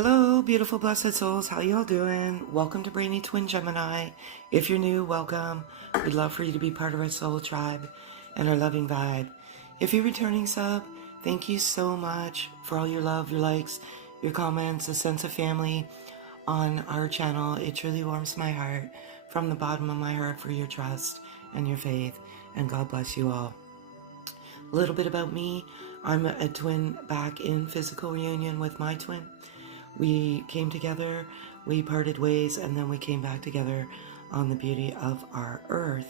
Hello, beautiful blessed souls. How y'all doing? Welcome to Brainy Twin Gemini. If you're new, welcome. We'd love for you to be part of our soul tribe and our loving vibe. If you're returning sub, thank you so much for all your love, your likes, your comments, a sense of family on our channel. It truly warms my heart from the bottom of my heart for your trust and your faith. And God bless you all. A little bit about me. I'm a twin back in physical reunion with my twin. We came together, we parted ways, and then we came back together on the beauty of our earth.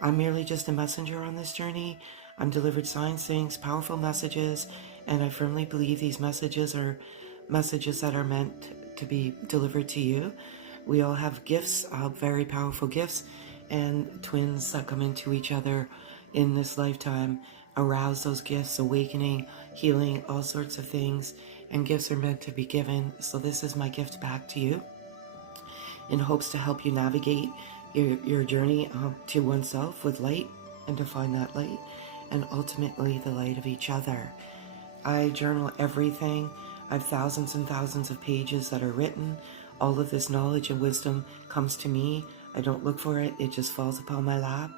I'm merely just a messenger on this journey. I'm delivered signs, things, powerful messages, and I firmly believe these messages are messages that are meant to be delivered to you. We all have gifts, very powerful gifts, and twins that come into each other in this lifetime arouse those gifts, awakening, healing, all sorts of things. And gifts are meant to be given. So this is my gift back to you in hopes to help you navigate your journey to oneself with light and to find that light and ultimately the light of each other. I journal everything. I have thousands and thousands of pages that are written. All of this knowledge and wisdom comes to me. I don't look for it. It just falls upon my lap.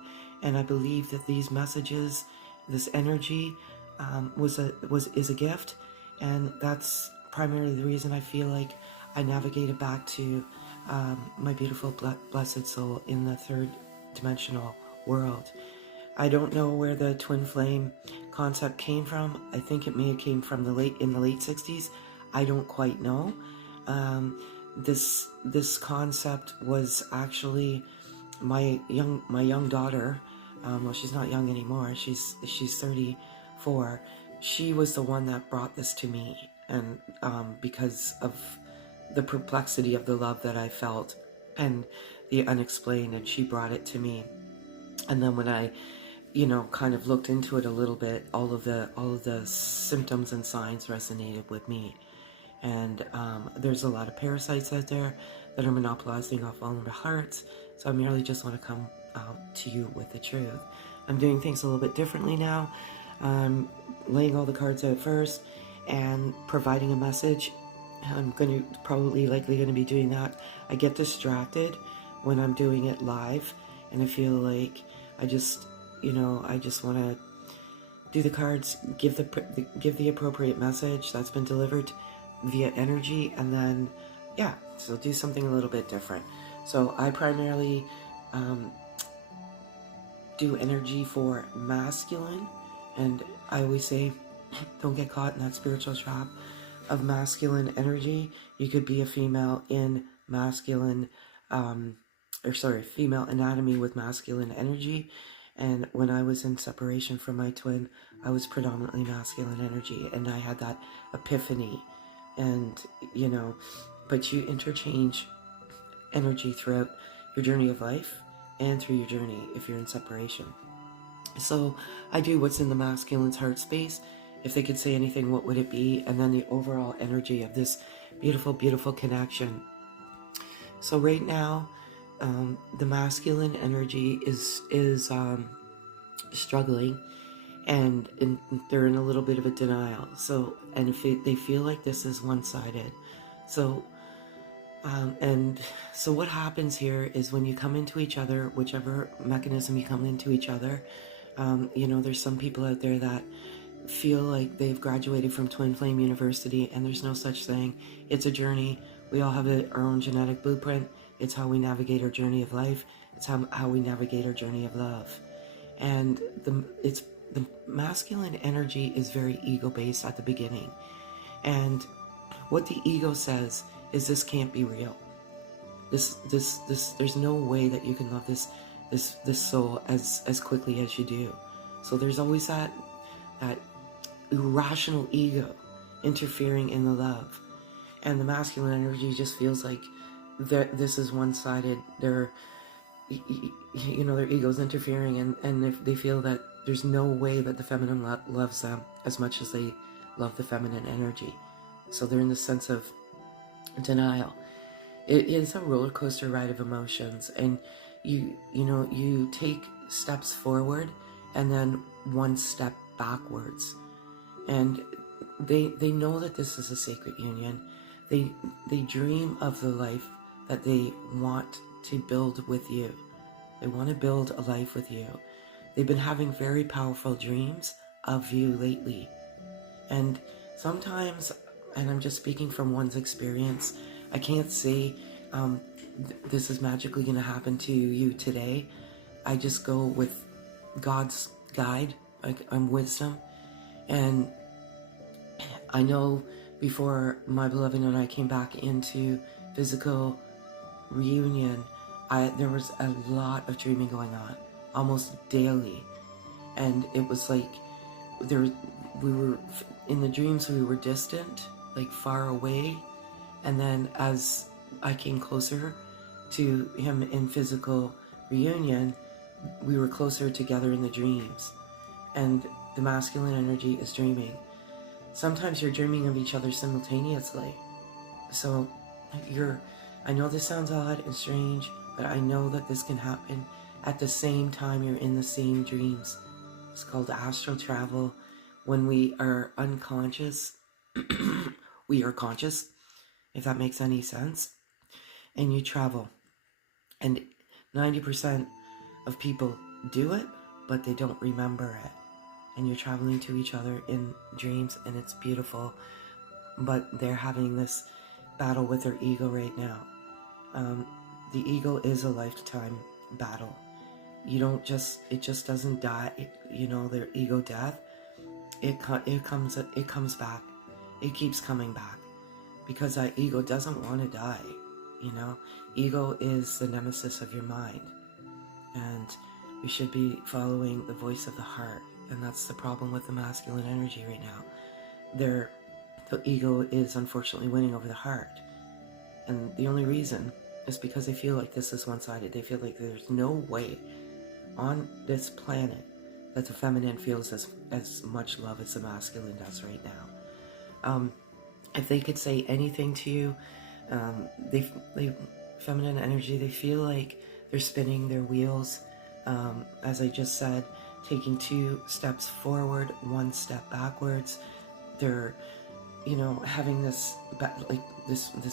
And I believe that these messages, this energy is a gift. And that's primarily the reason I feel like I navigated back to my beautiful blessed soul in the third dimensional world. I don't know where the twin flame concept came from. I think it may have came from the late 60s. I don't quite know. This concept was actually my young daughter. Well, she's not young anymore. She's 34. She was the one that brought this to me, and because of the perplexity of the love that I felt and the unexplained, and she brought it to me. And then when I, kind of looked into it a little bit, all of the symptoms and signs resonated with me. And there's a lot of parasites out there that are monopolizing off all of the hearts. So I merely just want to come out to you with the truth. I'm doing things a little bit differently now. Laying all the cards out first and providing a message. I'm likely going to be doing that. I get distracted when I'm doing it live, and I feel like I just want to do the cards, give the appropriate message that's been delivered via energy, and then so do something a little bit different. So I primarily do energy for masculine. And I always say, don't get caught in that spiritual trap of masculine energy. You could be a female in masculine, female anatomy with masculine energy. And when I was in separation from my twin, I was predominantly masculine energy. And I had that epiphany. And, but you interchange energy throughout your journey of life and through your journey if you're in separation. So I do what's in the masculine's heart space. If they could say anything, what would it be? And then the overall energy of this beautiful, beautiful connection. So right now, the masculine energy is struggling, and they're in a little bit of a denial. So, and if they feel like this is one-sided. So, and so what happens here is when you come into each other, whichever mechanism you come into each other, there's some people out there that feel like they've graduated from Twin Flame University, and there's no such thing. It's a journey. We all have our own genetic blueprint. It's how we navigate our journey of life. It's how we navigate our journey of love. And the masculine energy is very ego-based at the beginning. And what the ego says is this can't be real. This there's no way that you can love this soul as quickly as you do. So there's always that irrational ego interfering in the love, and the masculine energy just feels like this is one-sided. Their ego's interfering, and if they feel that there's no way that the feminine loves them as much as they love the feminine energy. So they're in the sense of denial. It is a roller coaster ride of emotions, and you take steps forward and then one step backwards. And they know that this is a sacred union. They dream of the life that they want to build with you. They want to build a life with you. They've been having very powerful dreams of you lately. And sometimes, and I'm just speaking from one's experience, I can't say this is magically going to happen to you today. I just go with God's guide, I'm wisdom. And I know before my beloved and I came back into physical reunion, there was a lot of dreaming going on, almost daily. And it was like we were in the dreams, we were distant, like far away. And then as I came closer to him in physical reunion, we were closer together in the dreams. And the masculine energy is dreaming. Sometimes you're dreaming of each other simultaneously. So I know this sounds odd and strange, but I know that this can happen at the same time you're in the same dreams. It's called astral travel. When we are unconscious, we are conscious, if that makes any sense. And you travel. And 90% of people do it, but they don't remember it. And you're traveling to each other in dreams, and it's beautiful. But they're having this battle with their ego right now. The ego is a lifetime battle. It just doesn't die. Their ego death, it comes back. It keeps coming back. Because that ego doesn't want to die, Ego is the nemesis of your mind. And we should be following the voice of the heart. And that's the problem with the masculine energy right now. The ego is unfortunately winning over the heart. And the only reason is because they feel like this is one-sided. They feel like there's no way on this planet that the feminine feels as much love as the masculine does right now. If they could say anything to you, they feminine energy, they feel like they're spinning their wheels, as I just said, taking 2 steps forward, 1 step backwards. They're, having this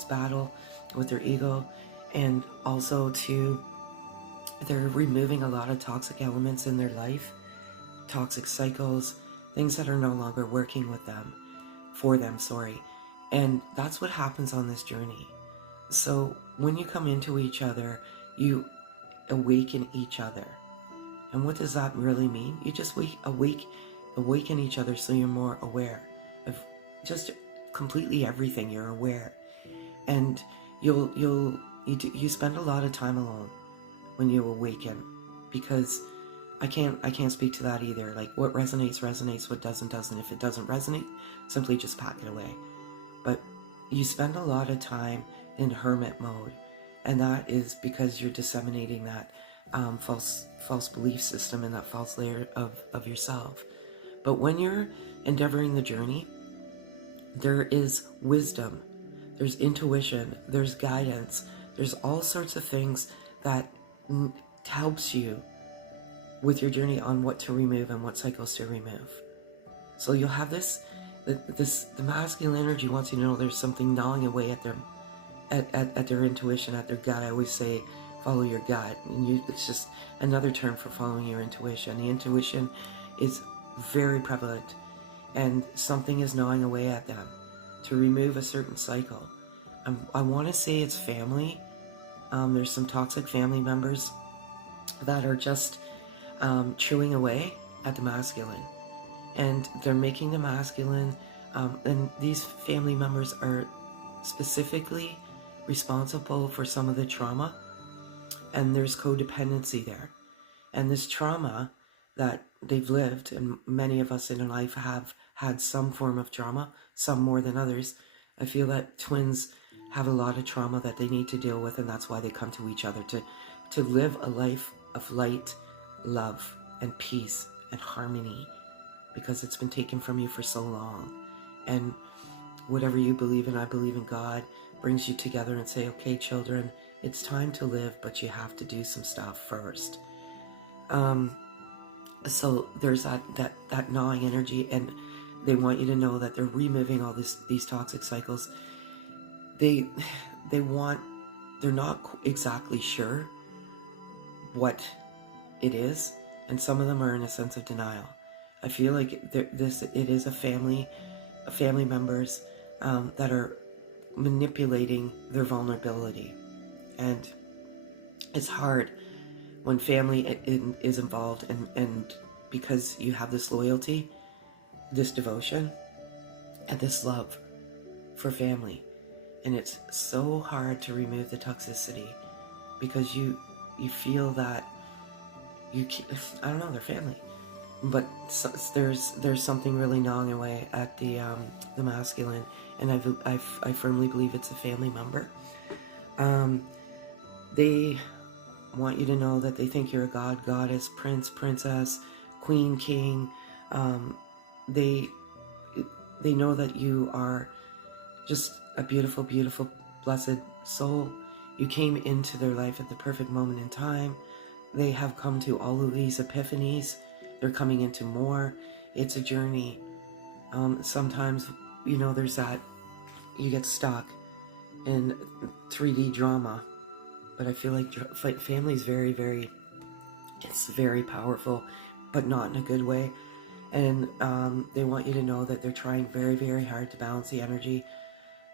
battle with their ego, and also they're removing a lot of toxic elements in their life, toxic cycles, things that are no longer working for them. And that's what happens on this journey. So when you come into each other, you awaken each other. And what does that really mean? You just awaken each other so you're more aware of just completely everything. You're aware. And you spend a lot of time alone when you awaken, because I can't speak to that either. Like, what resonates, what doesn't. If it doesn't resonate, simply just pack it away. But you spend a lot of time in hermit mode, and that is because you're disseminating that false belief system and that false layer of yourself. But when you're endeavoring the journey, there is wisdom, there's intuition, there's guidance, there's all sorts of things that helps you with your journey on what to remove and what cycles to remove. So you'll have the masculine energy wants you to know there's something gnawing away at their intuition, at their gut. I always say, follow your gut. And it's just another term for following your intuition. The intuition is very prevalent, and something is gnawing away at them to remove a certain cycle. I want to say it's family. There's some toxic family members that are just chewing away at the masculine, and they're making the masculine, and these family members are specifically responsible for some of the trauma, and there's codependency there. And this trauma that they've lived, and many of us in life have had some form of trauma, some more than others. I feel that twins have a lot of trauma that they need to deal with, and that's why they come to each other to live a life of light, love, and peace and harmony, because it's been taken from you for so long. And whatever you believe in, I believe in God, brings you together and say, okay, children, it's time to live, but you have to do some stuff first. So there's that gnawing energy, and they want you to know that they're removing all these toxic cycles. they they want, they're not exactly sure what it is, and some of them are in a sense of denial. I feel like it is a family members that are manipulating their vulnerability, and it's hard when family is involved, and because you have this loyalty, this devotion, and this love for family, and it's so hard to remove the toxicity because you feel that I don't know, they're family, but there's something really gnawing away at the masculine, and I firmly believe it's a family member. They want you to know that they think you're a god, goddess, prince, princess, queen, king. They know that you are just a beautiful, beautiful, blessed soul. You came into their life at the perfect moment in time. They have come to all of these epiphanies. They're coming into more. It's a journey. Sometimes, there's that, you get stuck in 3D drama. But I feel like family is very, very, it's very powerful, but not in a good way. And they want you to know that they're trying very, very hard to balance the energy.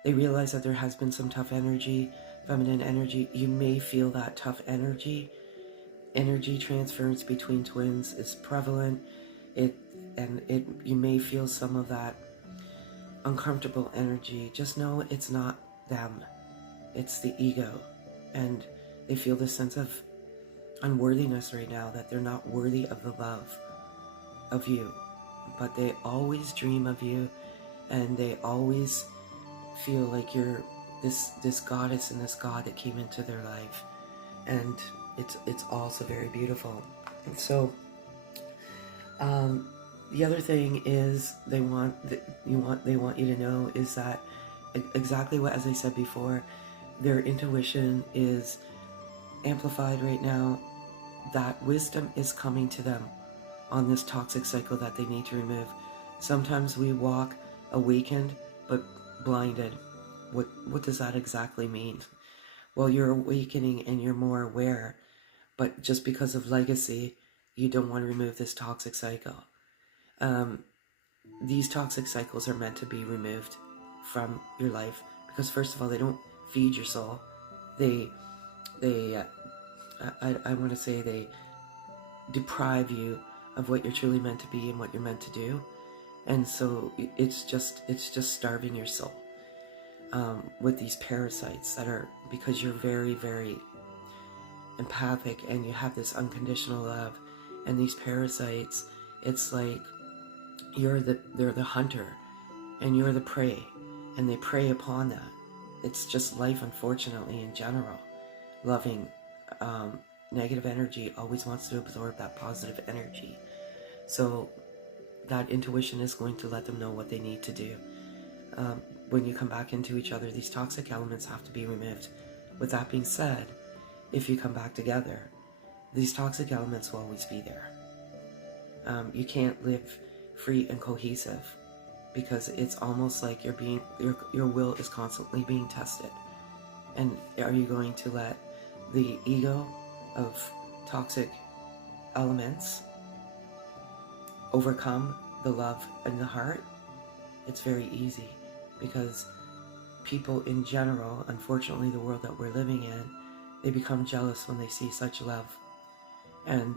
They realize that there has been some tough energy, feminine energy. You may feel that tough energy. Energy transference between twins is prevalent. You may feel some of that uncomfortable energy. Just know it's not them. It's the ego. And they feel this sense of unworthiness right now, that they're not worthy of the love of you. But they always dream of you, and they always feel like you're this goddess and this god that came into their life. And it's also very beautiful. And so the other thing is they want you to know is that exactly what, as I said before, their intuition is amplified right now, that wisdom is coming to them on this toxic cycle that they need to remove. Sometimes we walk awakened but blinded. What does that exactly mean? Well, you're awakening and you're more aware, but just because of legacy, you don't want to remove this toxic cycle. These toxic cycles are meant to be removed from your life because, first of all, they don't feed your soul. I want to say they deprive you of what you're truly meant to be and what you're meant to do. And so it's just starving your soul with these parasites that are, because you're very, very empathic and you have this unconditional love, and these parasites, it's like they're the hunter and you're the prey, and they prey upon that. It's just life, unfortunately, in general. Loving negative energy always wants to absorb that positive energy. So that intuition is going to let them know what they need to do. When you come back into each other, these toxic elements have to be removed. With that being said, if you come back together, these toxic elements will always be there. You can't live free and cohesive because it's almost like your will is constantly being tested. And are you going to let the ego of toxic elements overcome the love in the heart? It's very easy, because people in general, unfortunately the world that we're living in, they become jealous when they see such love. And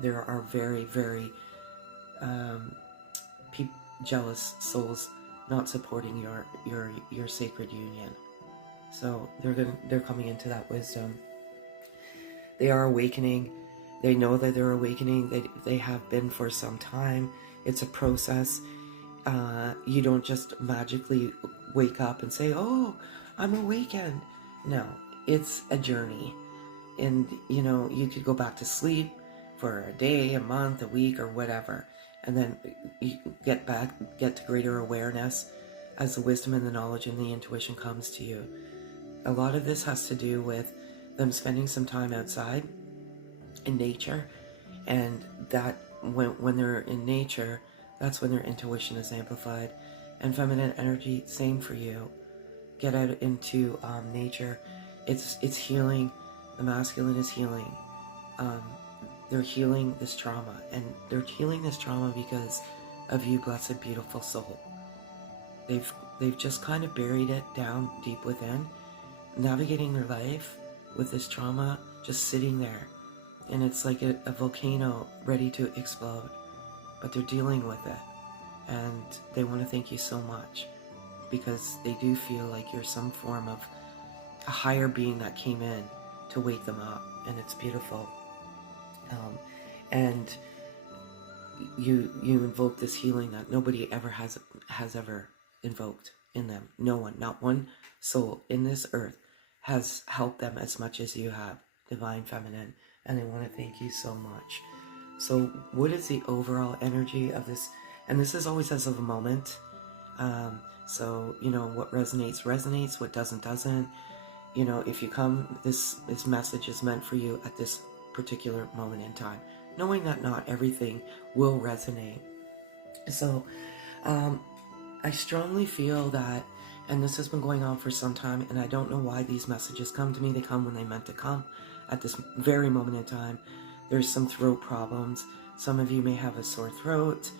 there are very, very jealous souls not supporting your sacred union. So they're coming into that wisdom. They are awakening. They know that they're awakening. They have been for some time. It's a process. You don't just magically wake up and say, "Oh, I'm awakened." No, it's a journey. And you could go back to sleep for a day, a month, a week, or whatever, and then you get to greater awareness as the wisdom and the knowledge and the intuition comes to you. A lot of this has to do with them spending some time outside in nature, and that when they're in nature, that's when their intuition is amplified. And feminine energy, same for you. get out into nature. It's healing. The masculine is healing. Um, they're healing this trauma, and they're healing this trauma because of you, blessed, beautiful soul. They've just kind of buried it down deep within, navigating their life with this trauma just sitting there, and it's like a volcano ready to explode, but they're dealing with it, and they want to thank you so much because they do feel like you're some form of a higher being that came in to wake them up, and it's beautiful. And you invoke this healing that nobody ever has ever invoked in them. No one, not one soul in this earth has helped them as much as you have, Divine Feminine, and I want to thank you so much. So what is the overall energy of this? And this is always as of a moment. So, you know, what resonates, resonates, what doesn't. You know, if you come, this message is meant for you at this particular moment in time, knowing that not everything will resonate. So, I strongly feel that, and this has been going on for some time, and I don't know why these messages come to me. They come when they meant to come at this very moment in time. There's some throat problems. Some of you may have a sore throat.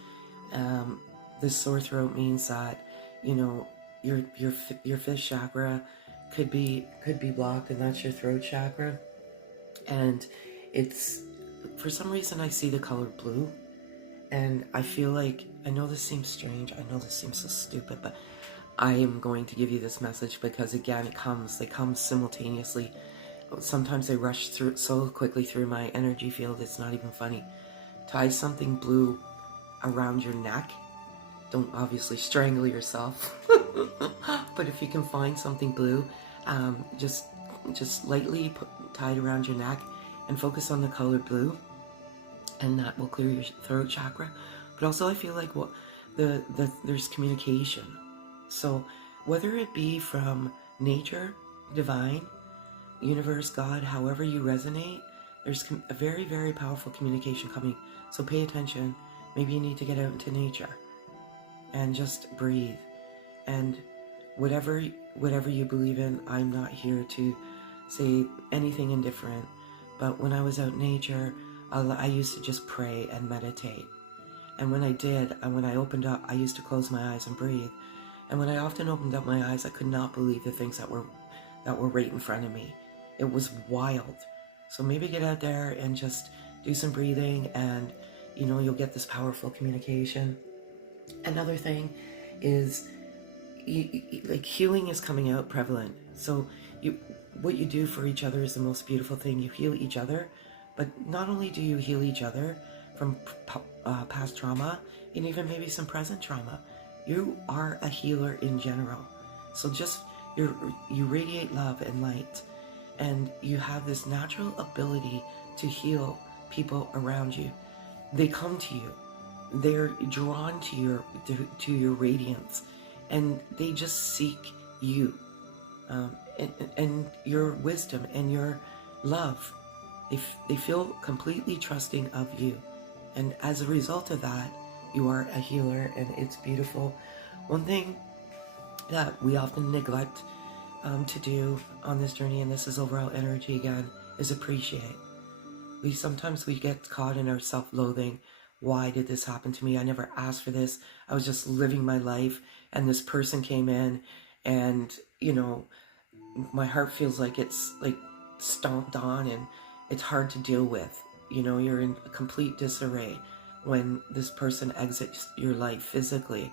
This sore throat means that, you know, your fifth chakra could be blocked, and that's your throat chakra. And it's, for some reason I see the color blue, and I feel like, I know this seems strange, I know this seems so stupid, but I am going to give you this message because, again, they come simultaneously. Sometimes they rush through so quickly through my energy field, it's not even funny. Tie something blue around your neck. Don't obviously strangle yourself, but if you can find something blue, just lightly tie it around your neck and focus on the color blue, and that will clear your throat chakra. But also I feel like there's communication. So whether it be from nature, divine, universe, God, however you resonate, there's a very, very powerful communication coming. So pay attention. Maybe you need to get out into nature and just breathe. And whatever you believe in, I'm not here to say anything indifferent. But when I was out in nature, I used to just pray and meditate. And when I did, and when I opened up, I used to close my eyes and breathe. And when I often opened up my eyes, I could not believe the things that were right in front of me. It was wild. So maybe get out there and just do some breathing, and you know, you'll get this powerful communication. Another thing is, like, healing is coming out prevalent. So what you do for each other is the most beautiful thing. You heal each other, but not only do you heal each other from past trauma, and even maybe some present trauma, you are a healer in general. So just you radiate love and light, and you have this natural ability to heal people around you. They come to you, they're drawn to your radiance, and they just seek you, and your wisdom and your love. They feel completely trusting of you, and as a result of that, you are a healer, and it's beautiful. One thing that we often neglect to do on this journey, and this is overall energy again, is appreciate. Sometimes we get caught in our self-loathing. Why did this happen to me? I never asked for this. I was just living my life, and this person came in, and, you know, my heart feels like it's like stomped on, and it's hard to deal with. You know, you're in complete disarray when this person exits your life physically.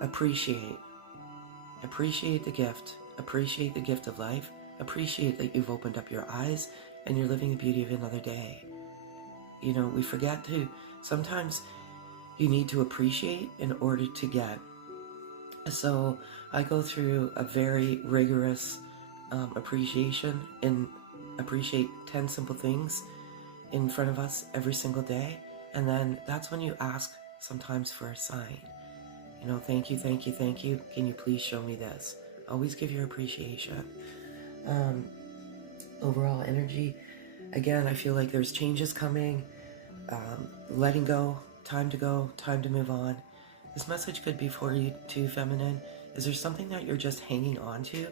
Appreciate the gift. Appreciate the gift of life. Appreciate that you've opened up your eyes and you're living the beauty of another day. You know, we forget to, sometimes you need to appreciate in order to get. So I go through a very rigorous appreciation, and appreciate 10 simple things in front of us every single day. And then that's when you ask sometimes for a sign. You know, thank you, thank you, thank you. Can you please show me this? Always give your appreciation. Overall energy, again, I feel like there's changes coming. Letting go, time to move on. This message could be for you too, feminine. Is there something that you're just hanging on to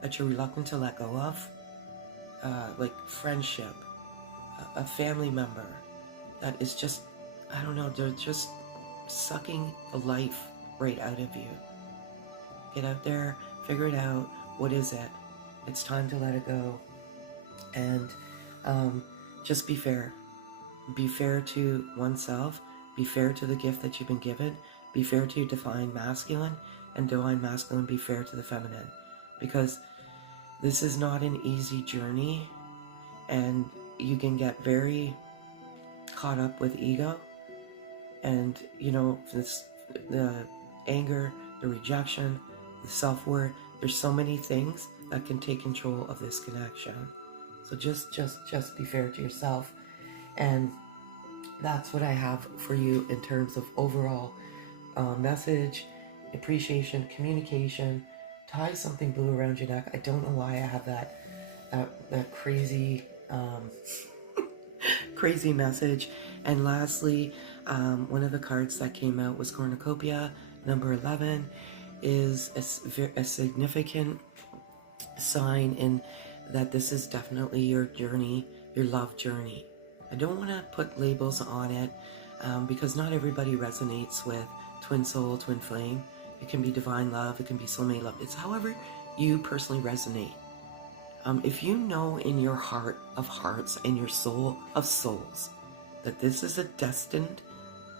that you're reluctant to let go of? Like friendship, a family member that is just, I don't know, they're just sucking the life right out of you. Get out there, figure it out. What is it? It's time to let it go. And just be fair. Be fair to oneself. Be fair to the gift that you've been given. Be fair to your divine masculine, and divine masculine be fair to the feminine. Because this is not an easy journey, and you can get very caught up with ego and, the anger, the rejection, the self-worth. There's so many things that can take control of this connection. So just be fair to yourself. And that's what I have for you in terms of overall message, appreciation, communication. Tie something blue around your neck. I don't know why I have that crazy crazy message. And lastly, one of the cards that came out was Cornucopia. Number 11 is a significant sign in that this is definitely your journey, your love journey. I don't want to put labels on it because not everybody resonates with twin soul, twin flame. It can be divine love, it can be soulmate love. It's however you personally resonate. If you know in your heart of hearts and your soul of souls that this is a destined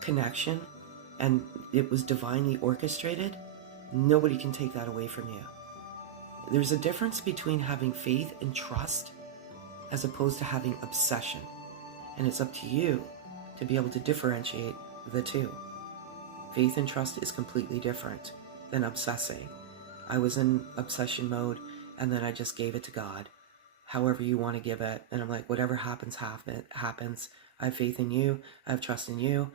connection and it was divinely orchestrated, nobody can take that away from you. There's a difference between having faith and trust as opposed to having obsession. And it's up to you to be able to differentiate the two. Faith and trust is completely different than obsessing. I was in obsession mode, and then I just gave it to God, however you want to give it. And I'm like, whatever happens, happens. I have faith in you. I have trust in you.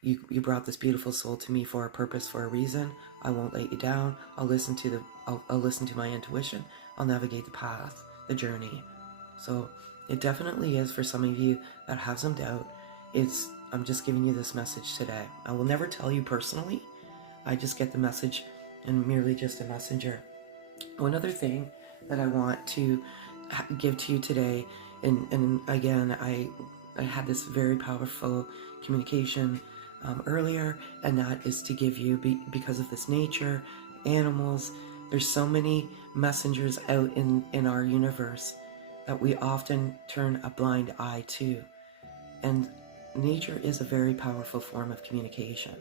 You brought this beautiful soul to me for a purpose, for a reason. I won't let you down. I'll listen to my intuition. I'll navigate the path, the journey. So it definitely is for some of you that have some doubt. I'm just giving you this message today. I will never tell you personally. I just get the message and merely just a messenger. One other thing that I want to give to you today, and again, I had this very powerful communication earlier, and that is to give you, because of this nature, animals, there's so many messengers out in our universe that we often turn a blind eye to. And nature is a very powerful form of communication.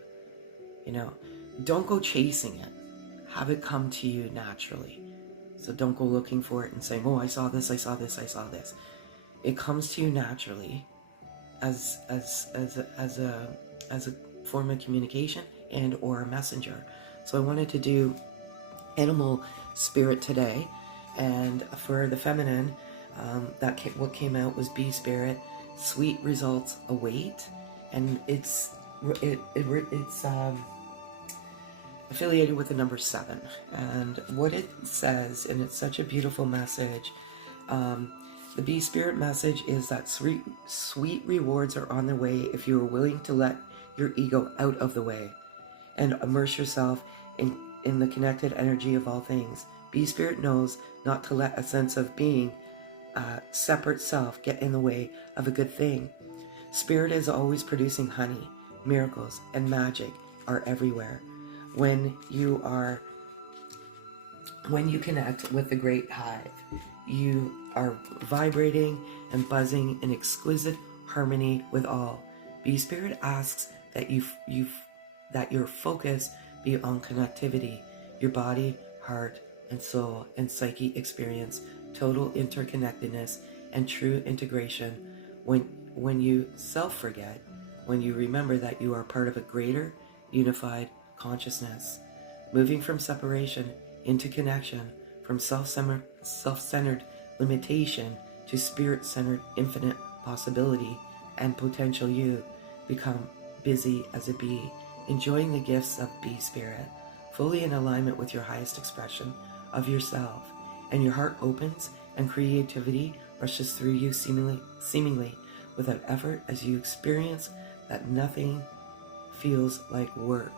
Don't go chasing it. Have it come to you naturally. So don't go looking for it and saying, oh, I saw this, I saw this, I saw this. It comes to you naturally as a form of communication and or a messenger. So I wanted to do animal spirit today, and for the feminine, what came out was bee spirit. Sweet results await, and it's affiliated with the number 7. And what it says, and it's such a beautiful message, the bee spirit message is that sweet rewards are on their way if you are willing to let your ego out of the way and immerse yourself in the connected energy of all things. Bee spirit knows not to let a sense of being separate self get in the way of a good thing. Spirit is always producing honey. Miracles and magic are everywhere. When you connect with the great hive, you are vibrating and buzzing in exquisite harmony with all. Bee spirit asks that that your focus be on connectivity. Your body, heart, and soul and psyche experience total interconnectedness and true integration when you self-forget, when you remember that you are part of a greater, unified consciousness, moving from separation into connection, from self-centered limitation to spirit-centered infinite possibility and potential. You become busy as a bee, enjoying the gifts of bee spirit, fully in alignment with your highest expression of yourself, and your heart opens and creativity rushes through you seemingly without effort, as you experience that nothing feels like work.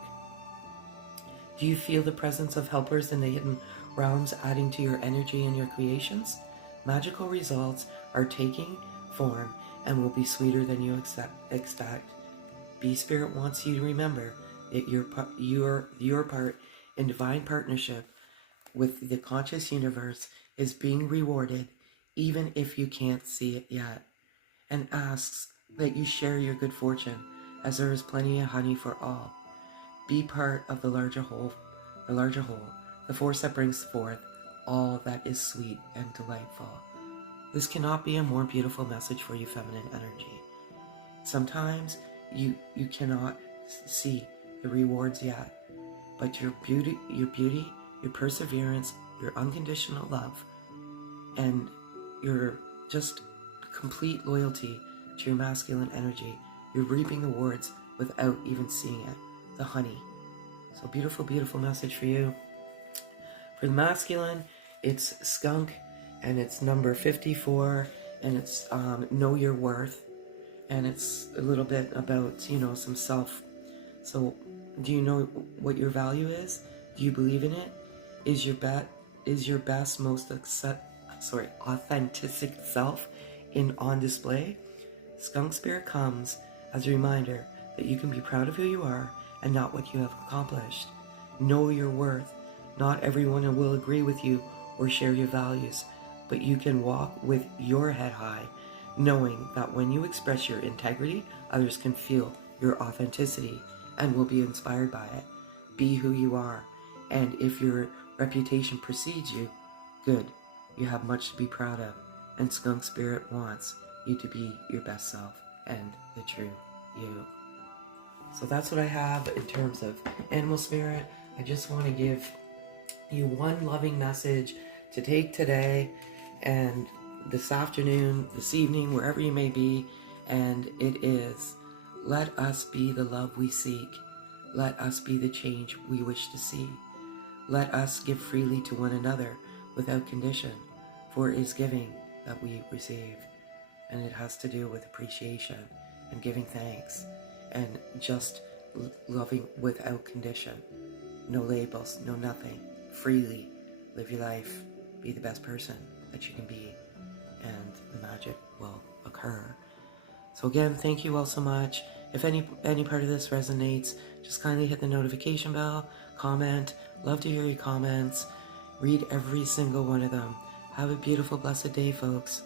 Do you feel the presence of helpers in the hidden realms adding to your energy and your creations? Magical results are taking form and will be sweeter than you expect. B Spirit wants you to remember that your part in divine partnership with the conscious universe is being rewarded even if you can't see it yet, and asks that you share your good fortune as there is plenty of honey for all. Be part of the larger whole, the force that brings forth all that is sweet and delightful. This cannot be a more beautiful message for you, feminine energy. Sometimes you cannot see the rewards yet, but your beauty, your perseverance, your unconditional love, and your just complete loyalty to your masculine energy, you're reaping the rewards without even seeing it. The honey. So beautiful, beautiful message for you. For the masculine, it's skunk, and it's number 54, and it's know your worth, and it's a little bit about, some self. So do you know what your value is? Do you believe in it? Is your best, most authentic self on display? Skunk Spirit comes as a reminder that you can be proud of who you are and not what you have accomplished. Know your worth. Not everyone will agree with you or share your values, but you can walk with your head high, knowing that when you express your integrity, others can feel your authenticity and will be inspired by it. Be who you are, and if your reputation precedes you, good. You have much to be proud of, and Skunk Spirit wants you to be your best self and the true you. So that's what I have in terms of animal spirit. I just want to give you one loving message to take today and this afternoon, this evening, wherever you may be, and it is, let us be the love we seek. Let us be the change we wish to see. Let us give freely to one another without condition, for it is giving that we receive. And it has to do with appreciation and giving thanks and just loving without condition. No labels, no nothing. Freely live your life. Be the best person that you can be, and the magic will occur. So again, thank you all so much. If any part of this resonates, just kindly hit the notification bell, comment. Love to hear your comments. Read every single one of them. Have a beautiful, blessed day, folks.